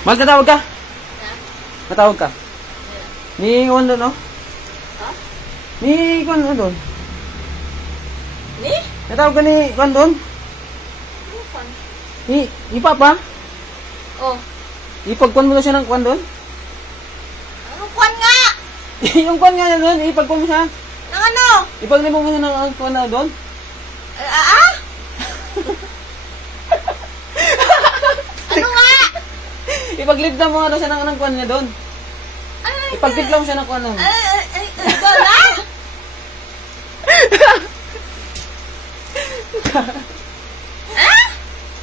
Mahal, tatawag ka? Ha? Tatawag ka? Ni Juan doon, no? Ha? Ni Juan doon. Ni? Tatawag ka ni Juan doon? Ano pan? Ni Papa? Oh. Ipagkuhan mo na siya ng Juan doon? Ano kwan nga? Yung Juan nga na doon, ipagkuhan mo siya. Nang ano? Ipaglibong mo siya ng Juan na doon? Ano nga? Ipaglibda mo nga daw siya ng Juan niya doon. Ano? Ipagtiklaw mo siya ng Juan doon. Ikaw na?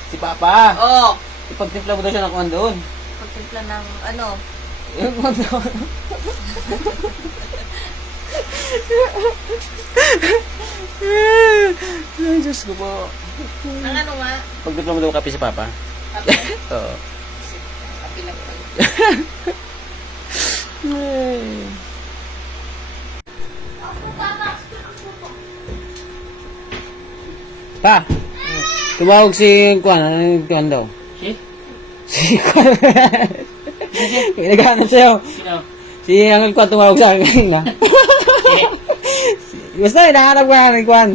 Si Papa. Oo. Ipagtimpla mo daw siya ng Juan doon. Pagtimpla ng ano? Yung Juan doon. Ay, Diyos ko po. Ang ano nga? Pagtimpla mo daw kape si Papa. Kape? Oo. Kape lang pala. Ay. Pa, tumawag si Juan. Ano yung Juan daw? Si Juan. Naghahanap sa'yo. Sino? Si Uncle Juan tumawag sa akin kanina. Basta, hinahanap ko na ni Juan.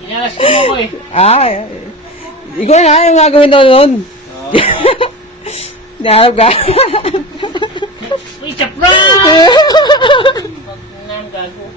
Inalas ko mo ko eh. Ikaw na, yung gagawin daw doon. Hinahanap ka. Uy, chapra! Pag nang gago.